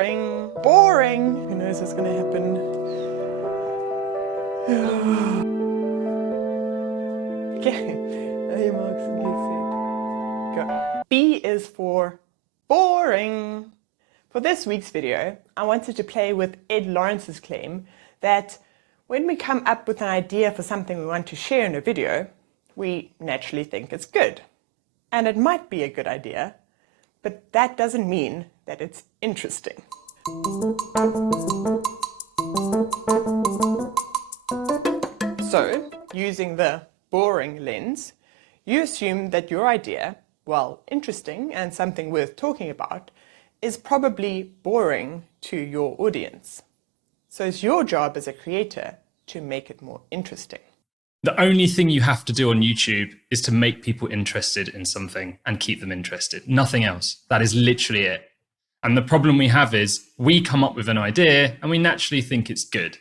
boring. Boring. Who knows what's gonna happen? Okay, your marks, get set, go. B is for boring. For this week's video, I wanted to play with Ed Lawrence's claim that when we come up with an idea for something we want to share in a video, we naturally think it's good. And it might be a good idea, but that doesn't mean that it's interesting. So, using the boring lens, you assume that your idea, while interesting and something worth talking about, is probably boring to your audience. So it's your job as a creator to make it more interesting. The only thing you have to do on YouTube is to make people interested in something and keep them interested. Nothing else. That is literally it. And the problem we have is we come up with an idea and we naturally think it's good.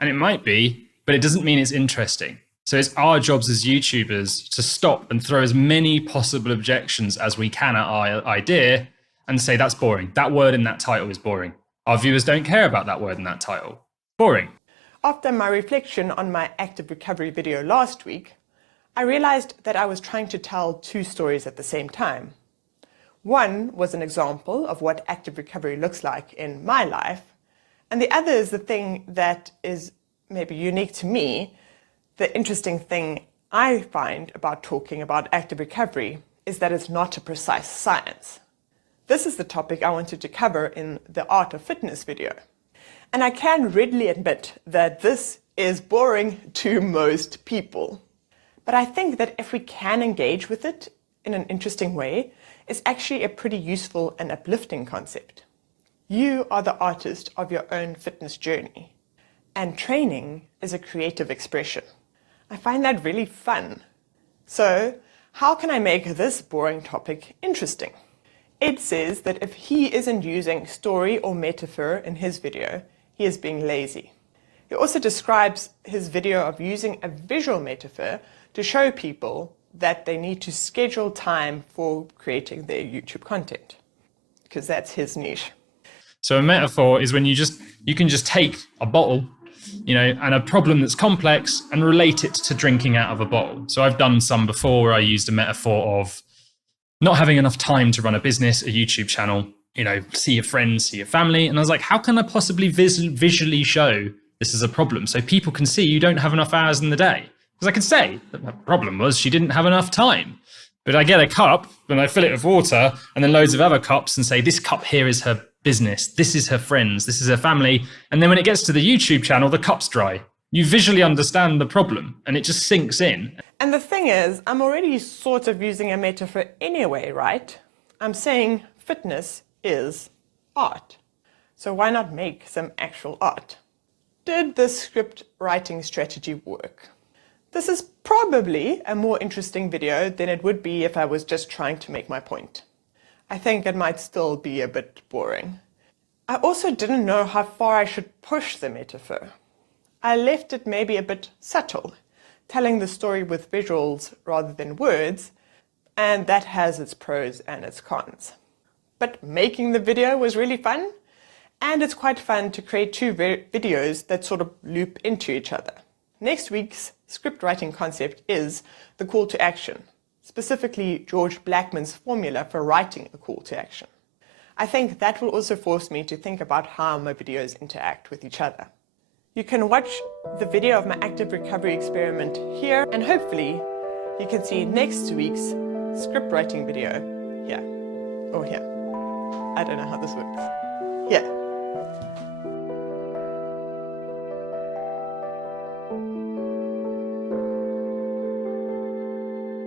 And it might be, but it doesn't mean it's interesting. So it's our jobs as YouTubers to stop and throw as many possible objections as we can at our idea and say that's boring. That word in that title is boring. Our viewers don't care about that word in that title. Boring. After my reflection on my active recovery video last week, I realized that I was trying to tell two stories at the same time. One was an example of what active recovery looks like in my life, and the other is the thing that is maybe unique to me. The interesting thing I find about talking about active recovery is that it's not a precise science. This is the topic I wanted to cover in the Art of Fitness video. And I can readily admit that this is boring to most people. But I think that if we can engage with it in an interesting way, it's actually a pretty useful and uplifting concept. You are the artist of your own fitness journey, and training is a creative expression. I find that really fun. So, how can I make this boring topic interesting? Ed says that if he isn't using story or metaphor in his video, he is being lazy. He also describes his video of using a visual metaphor to show people that they need to schedule time for creating their YouTube content, because that's his niche. So a metaphor is when you can just take a bottle, and a problem that's complex and relate it to drinking out of a bottle. So I've done some before where I used a metaphor of not having enough time to run a business, a YouTube channel, see your friends, see your family. And I was like, how can I possibly visually show this is a problem so people can see you don't have enough hours in the day? Because I could say that the problem was she didn't have enough time. But I get a cup and I fill it with water and then loads of other cups and say, this cup here is her business. This is her friends. This is her family. And then when it gets to the YouTube channel, the cup's dry. You visually understand the problem and it just sinks in. And the thing is, I'm already sort of using a metaphor anyway, right? I'm saying fitness is art. So why not make some actual art? Did this script writing strategy work? This is probably a more interesting video than it would be if I was just trying to make my point. I think it might still be a bit boring. I also didn't know how far I should push the metaphor. I left it maybe a bit subtle, telling the story with visuals rather than words, and that has its pros and its cons. But making the video was really fun, and it's quite fun to create two videos that sort of loop into each other. Next week's script writing concept is the call to action, specifically George Blackman's formula for writing a call to action. I think that will also force me to think about how my videos interact with each other. You can watch the video of my active recovery experiment here, and hopefully you can see next week's script writing video here, or here. I don't know how this works. Here.